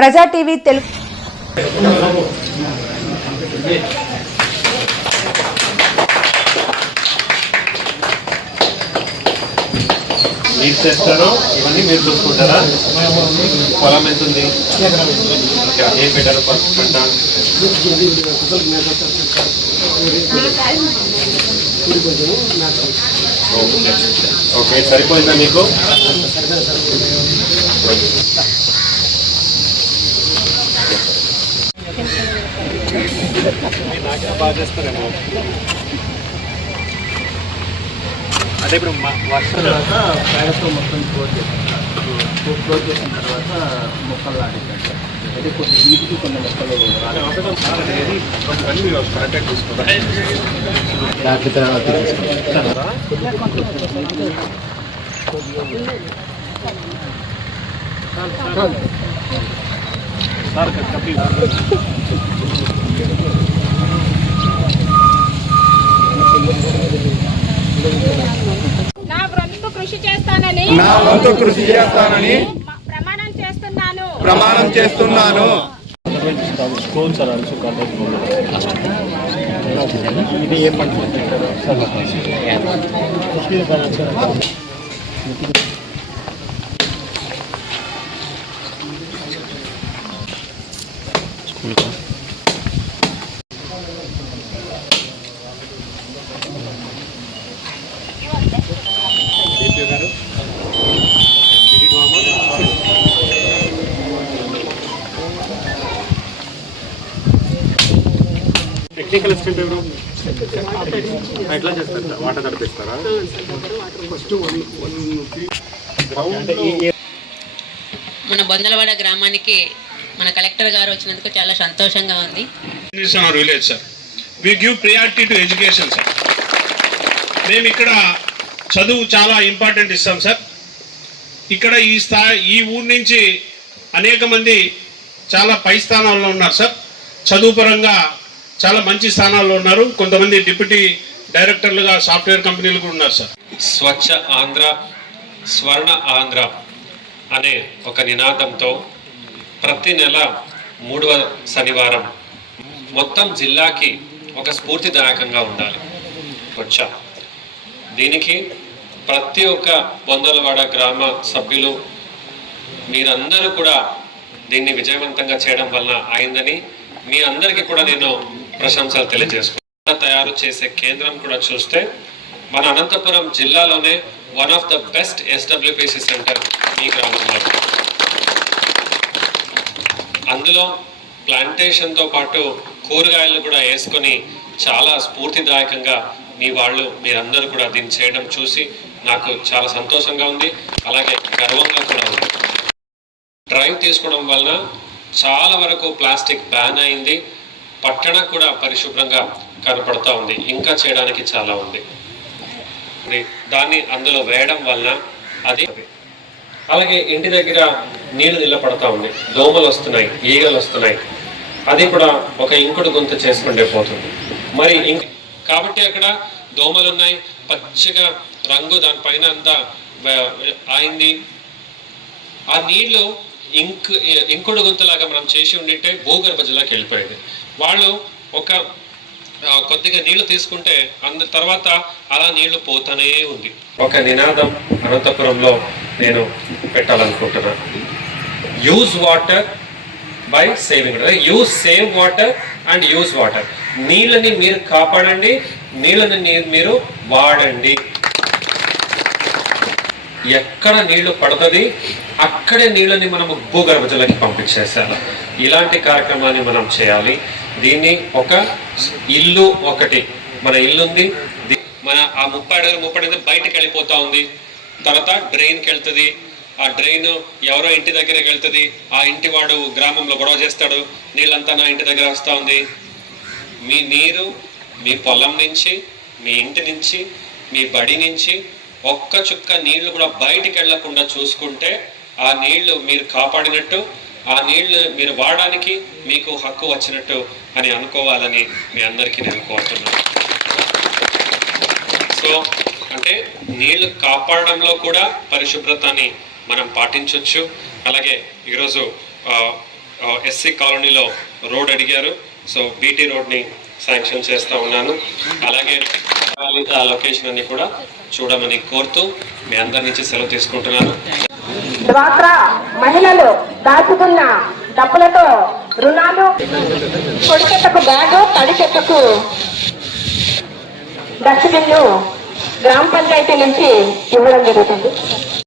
ప్రజా టీవీ తెలుగు మీరు చేస్తారో ఇవన్నీ మీరు చూసుకుంటారా? పొలం ఎంత ఉంది? ఏం పెట్టారు పంట? ఓకే, సరిపోయిందా మీకు? నాకే బాగా చేస్తారేమో. అదే ఇప్పుడు వర్షం తర్వాత ప్యాడతో మొత్తం క్లోజ్ చేసిన తర్వాత మొక్కలు నాటించండి. అయితే కొన్ని వీటికి కొన్ని మొక్కలు కరెక్ట్గా చూసుకోవాలి. నా వంతు కృషి చేస్తానని ప్రమాణం చేస్తున్నాను. ఇది ఏ పంట? టెక్నికల్ అసిస్టెంట్ ఎవరు? ఎట్లా చేస్తారు? వాటర్ నడిపిస్తారా? మన బొందలవాడ గ్రామానికి మన కలెక్టర్ గారు వచ్చినందుకు చాలా సంతోషంగా ఉంది. Village sir, we give priority to education sir. మేము ఇక్కడ చదువు చాలా ఇంపార్టెంట్ ఇస్తాం సార్. ఇక్కడ ఈ ఊరు నుంచి అనేక మంది చాలా పై స్థానాల్లో ఉన్నారు సార్. చదువు పరంగా చాలా మంచి స్థానాల్లో ఉన్నారు. కొంతమంది డిప్యూటీ డైరెక్టర్లుగా సాఫ్ట్వేర్ కంపెనీలు కూడా ఉన్నారు సార్. స్వచ్ఛ ఆంధ్ర, స్వర్ణ ఆంధ్ర అనే ఒక నినాదంతో ప్రతి నెల 3వ శనివారం మొత్తం జిల్లాకి ఒక స్ఫూర్తిదాయకంగా ఉండాలి. వచ్చా దీనికి ప్రతి ఒక్క బొందలవాడ గ్రామ సభ్యులు మీరందరూ కూడా దీన్ని విజయవంతంగా చేయడం వలన అయిందని మీ అందరికీ కూడా నేను ప్రశంసలు తెలియజేసుకుంటున్నాను. తయారు చేసే కేంద్రం కూడా చూస్తే మన అనంతపురం జిల్లాలోనే one of the best SWPC center మీ గ్రామంలో. అందులో ప్లాంటేషన్తో పాటు కూరగాయలు కూడా వేసుకొని చాలా స్ఫూర్తిదాయకంగా మీరందరూ కూడా దీన్ని చేయడం చూసి నాకు చాలా సంతోషంగా ఉంది, అలాగే గర్వంగా కూడా ఉంది. డ్రైవ్ తీసుకోవడం వలన చాలా వరకు ప్లాస్టిక్ బ్యాన్ అయింది. పట్టణం కూడా పరిశుభ్రంగా కనపడతా ఉంది. ఇంకా చేయడానికి చాలా ఉంది. దాన్ని అందులో వేయడం వలన అది అలాగే ఇంటి దగ్గర నీళ్లు నిలబడతా ఉంది, దోమలు వస్తున్నాయి, ఈగలు వస్తున్నాయి. అది కూడా ఒక ఇంకుడు గుంత చేసుకుంటే పోతుంది. మరి కాబట్టి అక్కడ దోమలు ఉన్నాయి, పచ్చగా రంగు దానిపైన అంతా అయింది. ఆ నీళ్లు ఇంకుడు గుంతలాగా మనం చేసి ఉండింటే భూగర్భ జలాకి వెళ్ళిపోయేది. వాళ్ళు కొద్దిగా నీళ్లు తీసుకుంటే తర్వాత అలా నీళ్లు పోతానే ఉంది. ఒక నినాదం అనంతపురంలో నేను పెట్టాలనుకుంటున్నాను. Use water by saving. Use save water and use water. నీళ్ళని మీరు కాపాడండి, నీళ్ళని మీరు వాడండి. ఎక్కడ నీళ్లు పడుతుంది అక్కడే నీళ్ళని మనము భూగర్భ జలకి పంపించేసాలి. ఇలాంటి కార్యక్రమాన్ని మనం చేయాలి. దీన్ని ఒక ఇల్లు ఒకటి, మన ఇల్లు ఉంది, మన ఆ 30 అడుగులు బయటకు వెళ్ళిపోతా ఉంది. తర్వాత డ్రైన్కి వెళ్తుంది. ఆ డ్రైన్ ఎవరో ఇంటి దగ్గరికి వెళ్తుంది. ఆ ఇంటి వాడు గ్రామంలో గొడవ చేస్తాడు, నీళ్ళంతా నా ఇంటి దగ్గర వస్తూ ఉంది. మీ నీరు మీ పొలం నుంచి, మీ ఇంటి నుంచి, మీ బడి నుంచి ఒక్క చుక్క నీళ్లు కూడా బయటికి వెళ్లకుండా చూసుకుంటే ఆ నీళ్లు మీరు కాపాడినట్టు, ఆ నీళ్లు మీరు వాడడానికి మీకు హక్కు వచ్చినట్టు అని అనుకోవాలని మీ అందరికీ నేను కోరుతున్నాను. సో అంటే నీళ్లు కాపాడడంలో కూడా పరిశుభ్రతని మనం పాటించవచ్చు. అలాగే ఈరోజు ఎస్సీ కాలనీలో రోడ్ అడిగారు. సో బీటీ రోడ్ని శాంక్షన్ చేస్తూ ఉన్నాను. అలాగే ఆ లొకేషన్ అన్ని కూడా చూడమని కోరుతూ మీ అందరి నుంచి సెలవు తీసుకుంటున్నాను. డ్వాక్రా మహిళలు దాచుకున్న డబ్బులతో రుణాలు, పొడి చెత్తకు బ్యాగు, తడి చెత్తకు డస్ట్బిన్లు గ్రామ పంచాయతీ నుంచి ఇవ్వడం జరుగుతుంది.